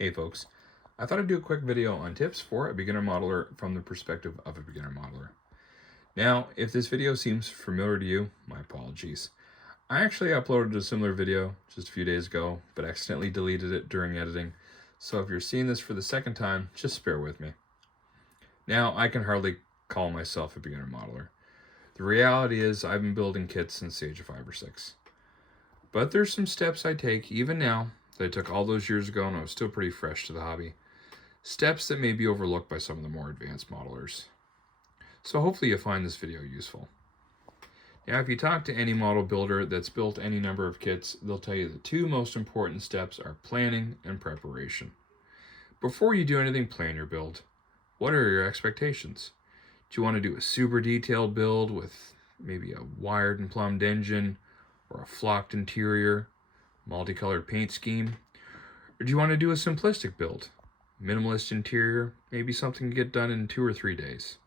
Hey folks, I thought I'd do a quick video on tips for a beginner modeler from the perspective of a beginner modeler. Now, if this video seems familiar to you, my apologies. I actually uploaded a similar video just a few days ago, but accidentally deleted it during editing. So if you're seeing this for the second time, just bear with me. Now, I can hardly call myself a beginner modeler. The reality is I've been building kits since the age of 5 or 6. But there's some steps I take even now that I took all those years ago and I was still pretty fresh to the hobby. Steps that may be overlooked by some of the more advanced modelers. So hopefully you'll find this video useful. Now, if you talk to any model builder that's built any number of kits, they'll tell you the two most important steps are planning and preparation. Before you do anything, plan your build. What are your expectations? Do you want to do a super detailed build with maybe a wired and plumbed engine or a flocked interior, multicolored paint scheme? Or do you want to do a simplistic build? Minimalist interior, maybe something to get done in 2 or 3 days.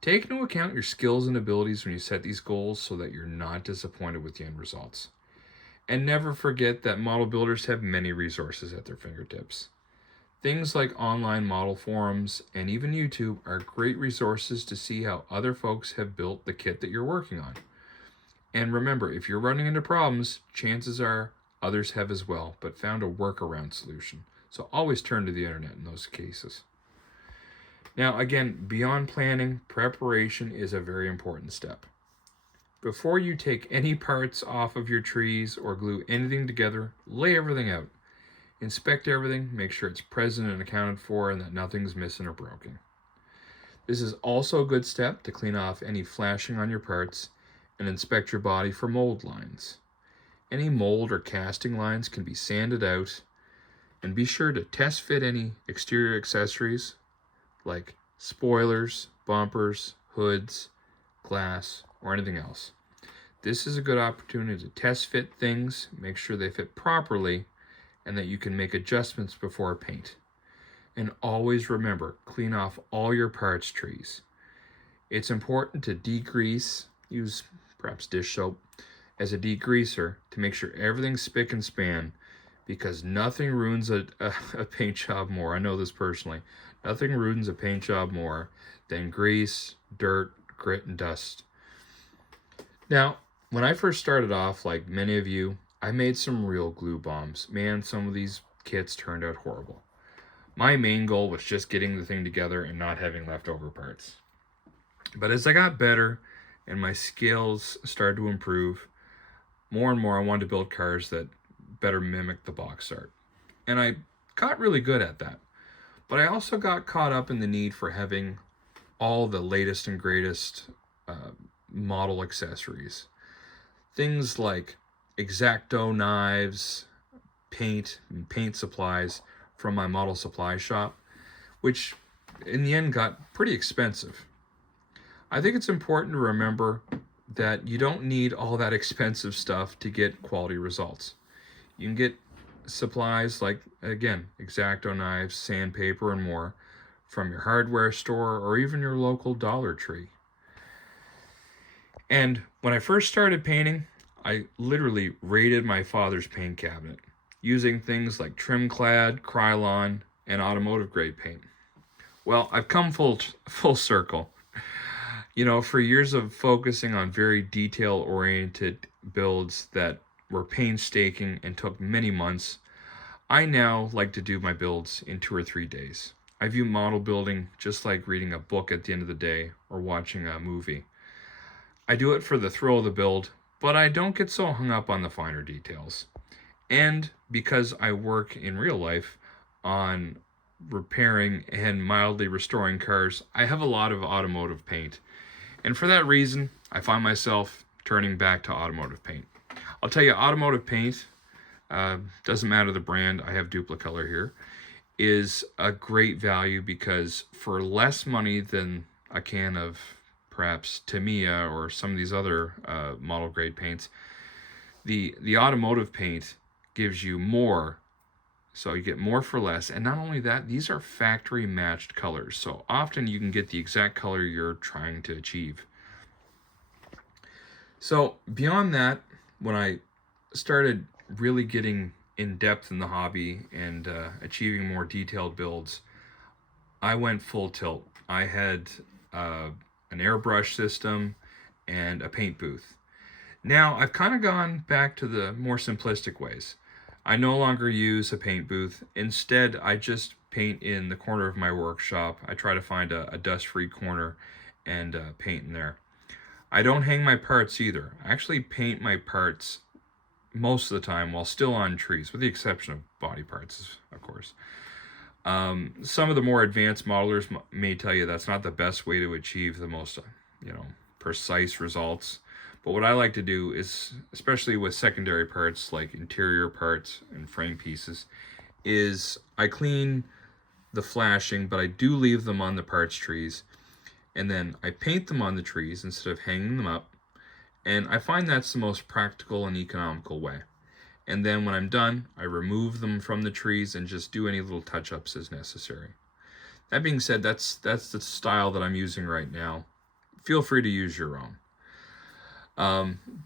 Take into account your skills and abilities when you set these goals so that you're not disappointed with the end results. And never forget that model builders have many resources at their fingertips. Things like online model forums and even YouTube are great resources to see how other folks have built the kit that you're working on. And remember, if you're running into problems, chances are others have as well, but found a workaround solution. So always turn to the internet in those cases. Now, again, beyond planning, preparation is a very important step. Before you take any parts off of your trees or glue anything together, lay everything out. Inspect everything, make sure it's present and accounted for, and that nothing's missing or broken. This is also a good step to clean off any flashing on your parts and inspect your body for mold lines. Any mold or casting lines can be sanded out, and be sure to test fit any exterior accessories like spoilers, bumpers, hoods, glass, or anything else. This is a good opportunity to test fit things, make sure they fit properly, and that you can make adjustments before paint. And always remember, clean off all your parts trees. It's important to degrease, use perhaps dish soap as a degreaser to make sure everything's spick and span, because nothing ruins a paint job more. I know this personally. Nothing ruins a paint job more than grease, dirt, grit, and dust. Now, when I first started off, like many of you, I made some real glue bombs. Man, some of these kits turned out horrible. My main goal was just getting the thing together and not having leftover parts. But as I got better and my skills started to improve, more and more I wanted to build cars that better mimic the box art. And I got really good at that. But I also got caught up in the need for having all the latest and greatest model accessories. Things like X-Acto knives, paint, and paint supplies from my model supply shop, which in the end got pretty expensive. I think it's important to remember that you don't need all that expensive stuff to get quality results. You can get supplies like, again, X-Acto knives, sandpaper, and more from your hardware store or even your local Dollar Tree. And when I first started painting, I literally raided my father's paint cabinet using things like Trimclad, Krylon, and automotive grade paint. Well, I've come full circle. You know, for years of focusing on very detail-oriented builds that were painstaking and took many months, I now like to do my builds in 2 or 3 days. I view model building just like reading a book at the end of the day or watching a movie. I do it for the thrill of the build, but I don't get so hung up on the finer details. And because I work in real life on repairing and mildly restoring cars, I have a lot of automotive paint. And for that reason, I find myself turning back to automotive paint. I'll tell you, automotive paint, doesn't matter the brand, I have Duplicolor here, is a great value because for less money than a can of perhaps Tamiya or some of these other model grade paints, the automotive paint gives you more, so you get more for less. And not only that, these are factory matched colors, so often you can get the exact color you're trying to achieve. So beyond that, when I started really getting in depth in the hobby and achieving more detailed builds, I went full tilt. I had an airbrush system and a paint booth. Now, I've kind of gone back to the more simplistic ways. I no longer use a paint booth. Instead, I just paint in the corner of my workshop. I try to find a dust-free corner and paint in there. I don't hang my parts either. I actually paint my parts most of the time while still on trees, with the exception of body parts, of course. Some of the more advanced modelers may tell you that's not the best way to achieve the most, precise results. But what I like to do is, especially with secondary parts like interior parts and frame pieces, is I clean the flashing, but I do leave them on the parts trees, and then I paint them on the trees instead of hanging them up. And I find that's the most practical and economical way. And then when I'm done, I remove them from the trees and just do any little touch-ups as necessary. That being said, that's the style that I'm using right now. Feel free to use your own.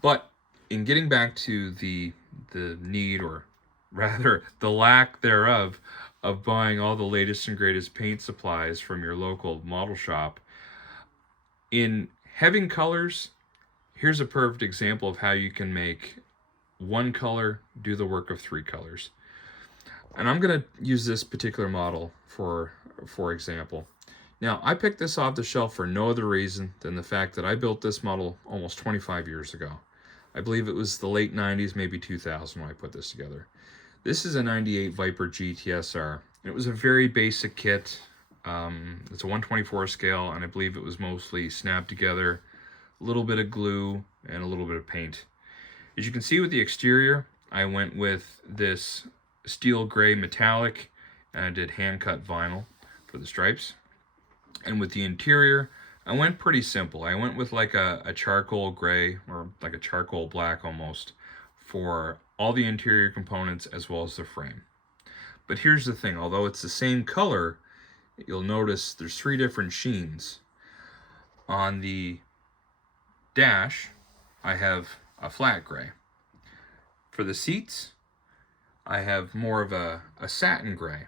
But in getting back to the need, or rather the lack thereof, of buying all the latest and greatest paint supplies from your local model shop, in having colors, here's a perfect example of how you can make one color do the work of three colors. And I'm going to use this particular model for example. Now, I picked this off the shelf for no other reason than the fact that I built this model almost 25 years ago. I believe it was the late 90s, maybe 2000 when I put this together. This is a 98 Viper GTSR. It was a very basic kit. It's a 1/24 scale, and I believe it was mostly snapped together, a little bit of glue, and a little bit of paint. As you can see with the exterior, I went with this steel gray metallic, and I did hand-cut vinyl for the stripes. And with the interior, I went pretty simple. I went with like a charcoal gray, or like a charcoal black almost, for all the interior components as well as the frame. But here's the thing, although it's the same color, you'll notice there's three different sheens. On the dash, I have a flat gray. For the seats, I have more of a satin gray.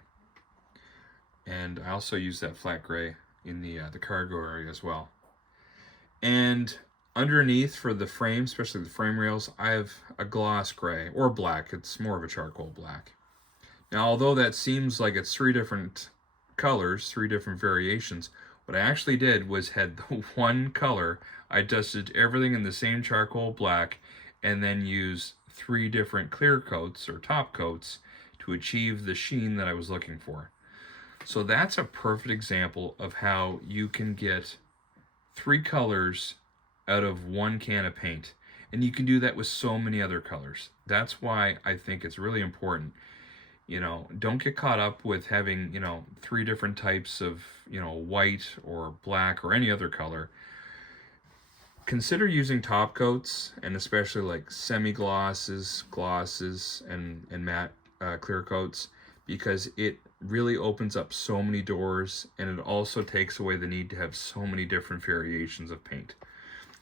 And I also use that flat gray in the cargo area as well. And underneath for the frame, especially the frame rails, I have a gloss gray, or black. It's more of a charcoal black. Now, although that seems like it's three different colors, three different variations, what I actually did was had the one color. I dusted everything in the same charcoal black, and then used three different clear coats or top coats to achieve the sheen that I was looking for. So that's a perfect example of how you can get three colors out of one can of paint. And you can do that with so many other colors. That's why I think it's really important. Don't get caught up with having, three different types of, white or black or any other color. Consider using top coats, and especially like semi-glosses, glosses, and matte clear coats, because it really opens up so many doors, and it also takes away the need to have so many different variations of paint.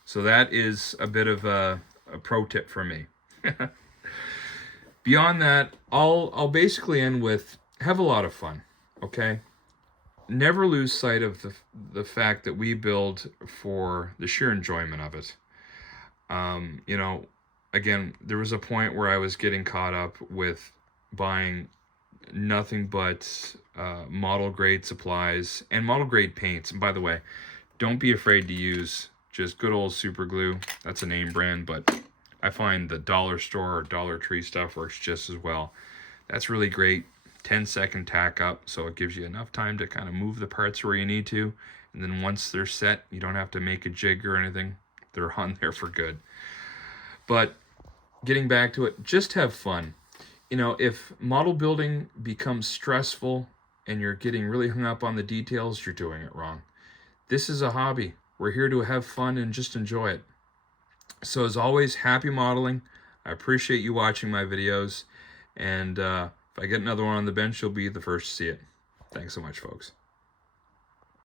So that is a bit of a pro tip for me. Beyond that, I'll basically end with, have a lot of fun, okay? Never lose sight of the fact that we build for the sheer enjoyment of it. Again, there was a point where I was getting caught up with buying nothing but model grade supplies and model grade paints. And by the way, don't be afraid to use just good old super glue. That's a name brand, but I find the dollar store or Dollar Tree stuff works just as well. That's really great. 10-second tack up, so it gives you enough time to kind of move the parts where you need to, and then once they're set, you don't have to make a jig or anything. They're on there for good. But getting back to it, just have fun. If model building becomes stressful and you're getting really hung up on the details, you're doing it wrong. This is a hobby. We're here to have fun and just enjoy it. So as always, happy modeling. I appreciate you watching my videos, and if I get another one on the bench, you'll be the first to see it. Thanks so much, folks.